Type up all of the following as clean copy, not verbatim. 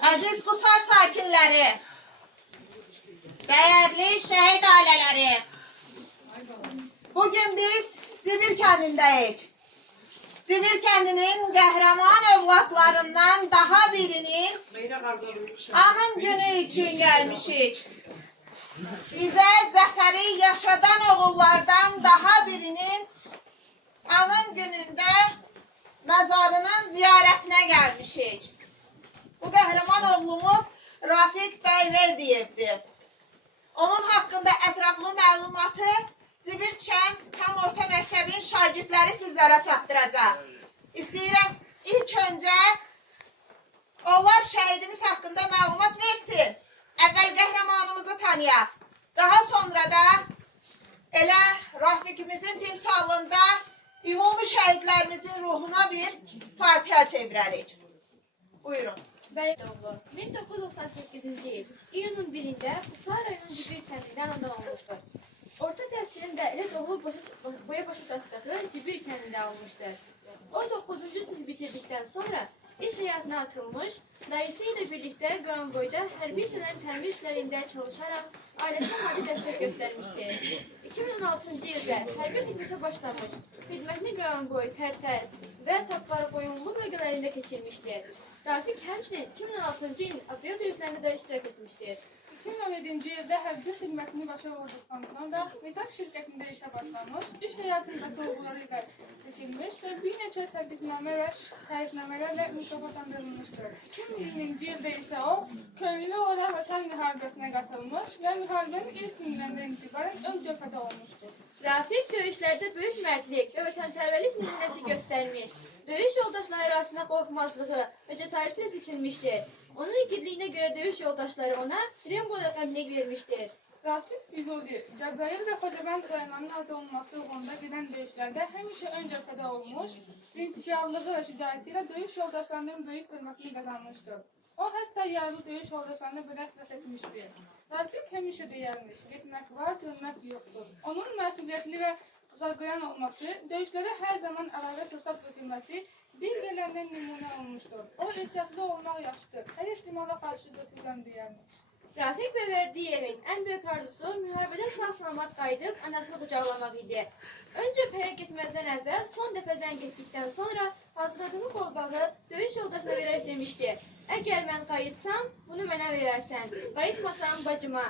Aziz Qusar sakinləri, değerli şehit aileleri, bugün biz Cibir kəndindəyik. Cibir kəndinin qəhrəman övladlarından daha birinin anım günü için gelmişik. Bize zəfəri yaşadan oğullardan daha birinin anım gününde mezarının ziyaretine gelmişik. Bu qəhrəman oğlumuz Rafiq Bəywerdiyevdir. Onun hakkında ətraflı məlumatı Cibir kənd tam orta məktəbin şagirdləri sizlərə çatdıracaq. İstəyirəm ilk öncə onlar şəhidimiz hakkında məlumat versin. Əvvəl qəhrəmanımızı tanıyaq. Daha sonra da elə Rafiqimizin timsalında ümumi şəhidlərimizin ruhuna bir Fatiha çevirərik. Buyurun. Bəydoğlu 1998-ci il iyunun 1-də Qusar rayonun Cibir kəndində anadan olmuşdur. Orta təhsilini də elə doğulub boya başa çatdığı Cibir kəndində almışdır. O 9-cu sınıf bitirdikdən sonra iş həyatına atılmış, dayısı ilə birlikdə Qaranboyda hərbi hissələrin təmir işlərində çalışaraq ailəsinə maddi dəstək göstərmişdir. 2016-cı ildə hərbi xidmətə başlamış, xidmətini Qaranboy, Tərtər və Tapbarıqoyunlu bölgələrində keçirmişdir. Rafiq həmçinin 2016-cı il aprel döyüşlərində də iştirak etmişdir. 2017-ci ildə hərbi xidmətini başa vurduqdan sonra Metak şirkətində işə başlamış, iş həyatında sorğuları ilə seçilmiş və bir neçə təklifnamə və tərifnamələrlə mükafatlandırılmışdır. 2020-ci ildə isə o, könüllü olaraq Vətən müharibəsinə qatılmış və müharibənin ilk günlərindən etibarən öz cəbhədə olmuşdur. Rafiq döyüşlərdə böyük mərdlik və vətənpərvərlik nümunəsi göstərmiş, döyüş yoldaşları arasında qorxmazlığı və cəsarətlə seçilmişdir. Onun igidliyinə görə döyüş yoldaşları ona Şirinboy rəqəmlik vermişdir. Rafiq Füzuli, Cəbrayıl və Xocavənd rayonlarının adı olması uğrunda gedən döyüşlərdə həmişə ön cəbhədə olmuş, prinsipiallığı və şücaəti ilə döyüş yoldaşlarının böyük hörmətini qazanmışdır. O, hətta yaralı döyüş yoldaşlarını belə xilas etmişdir. Rafiq həmişə deyərmiş, getmək var, dönmək yoxdur. Onun məsuliyyətli və uzaqgöyan olması, döyüşlərə hər zaman əlavə fürsət götürməsi digərlərindən nümunə olmuşdur. O, ehtiyatlı olmaq yaxşıdır, hər ehtimala qarşı götürülən deyərmiş. Rafiq Bəywerdiyevin ən böyük arzusu müharibədə sağ-salamat qayıdıb anasını qucaqlamaq idi. Öncə pəyə getməzdən əvvəl son dəfə zəng etdikdən sonra hazırladığı qolbağı döyüş yoldaşına verərək demişdi. Əgər mən qayıtsam, bunu mənə verərsən, qayıtmasam bacıma.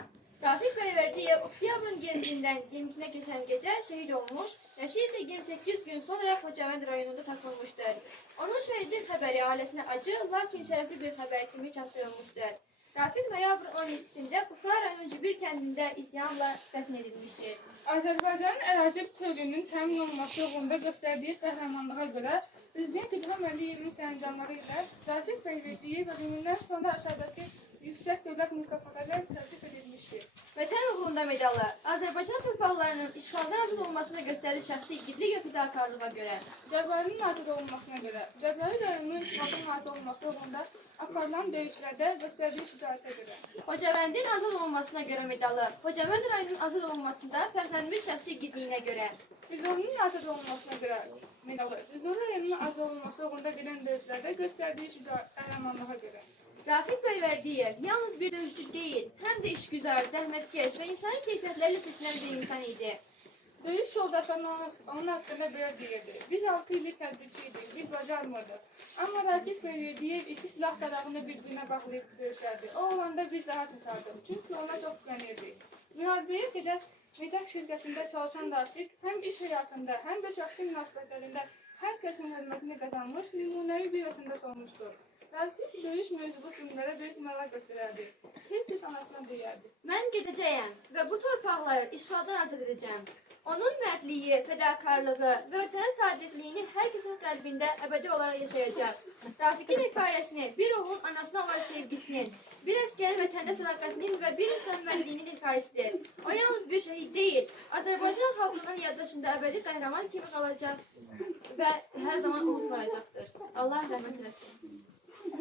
Rafiq Bəyverdiyev oktyabrın 20-dən 22-nə keçən gecə şəhid olmuş, yaşı isə 28 gün sonra Xocavənd rayonunda tapılmışdır. Onun şəhidlik xəbəri ailəsinə acı, lakin şərəfli bir xəbər kimi çatdırılmışdır. Rafiq noyabrın 17-sində Qusar rayonun Cibir kəndində izdihamla dəfn edilmişdir. Azərbaycanın ərazi bütövlüyünün təmin olunması uğrunda göstərdiyi qəhrəmanlığa görə Prezident İlham Əliyevin sərəncamları ilə Rafiq Bəyverdiyev ölümündən sonra aşağıdakı yüksək dövlət mükafatları təklif edilmişdir. Vətən uğrunda medalı Azərbaycan torpaqlarının işğaldan azad olmasında göstərilir şəxsi igidlik və fədakarlığa görə. Cəbrayılın azad olunmasına görə, Cəbrayıl rayonunun işğaldan azad olması uğrunda aparılan döyüşlərdə göstərdiyi şücaətə görə. Xocavəndin azad olunmasına görə medalı Xocavənd rayonunun azad olunmasında fərqlənmiş şəxsi igidliyinə görə. Füzulinin azad olunmasına görə medalı, Füzuli rayonunun azad olunması uğrunda gedən döyüşlərdə göstərdiyi qəhrəmanlığa görə. Rafiq bəy Vərdiyev yalnız bir döyüşçü deyil, həm də işgüzar, zəhmətkeş və insani keyfiyyətlərlə seçilən bir insan idi. Döyüş yoldaşlarının onun haqqında belə deyirdi. Biz 6 illik tədbirçiydik, biz bacarmırdıq. Amma Rafiq bəy deyir, iki silah qadağını bir-birinə bağlayıb döyüşərdi. O olanda biz daha tutardıq, çünki ona çox güvənirdik. Müharibəyə qədər Medak şirkətində çalışan Rafiq həm iş həyatında, həm də şəxsi münasibətlərində hər kəsin hörmətini qazanmış, nümunəvi bir vətəndaş olmuşdur. Rafiq döyüş mövzubu filmlərə böyük maraq göstərərdi. Tez-tez anasına deyərdi. Mən gedəcəyəm və bu torpaqları işğaldan azad edəcəm. Onun mərdliyi, fədakarlığı və vətənə sadiqliyini hər kəsin qəlbində əbədi olaraq yaşayacaq. Rafiqin hekayəsini, bir oğlun anasına olan sevgisinin, bir əsgərin vətəndə sədaqətinin və bir insan mərdliyinin hekayəsidir. O yalnız bir şəhid deyil, Azərbaycan xalqının yaddaşında əbədi qəhrəman kimi qalacaq və hər zaman unutmayacaqdır. Allah rəhmət eləsin.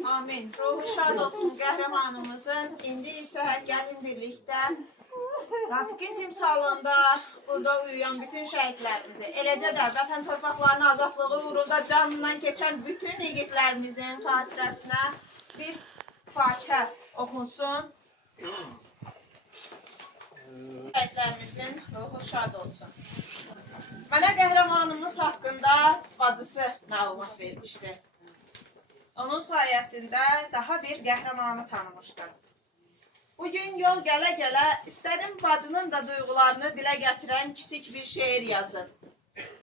Amin. Ruhu şad olsun qəhrəmanımızın. İndi isə gəlin birlikdə Rafiqin timsalında burada uyuyan bütün şəhidlərimizi, eləcə də vətən torpaqlarının azadlığı uğrunda canından keçən bütün yiğitlərimizin xatirəsinə bir Fatihə oxunsun. Şəhidlərimizin ruhu şad olsun. Mənə qəhrəmanımız haqqında bacısı məlumat vermişdi. Onun sayəsində daha bir qəhrəmanı tanımışdım. Bugün yol gələ-gələ istədim bacının da duyğularını dilə gətirən kiçik bir şeir yazım.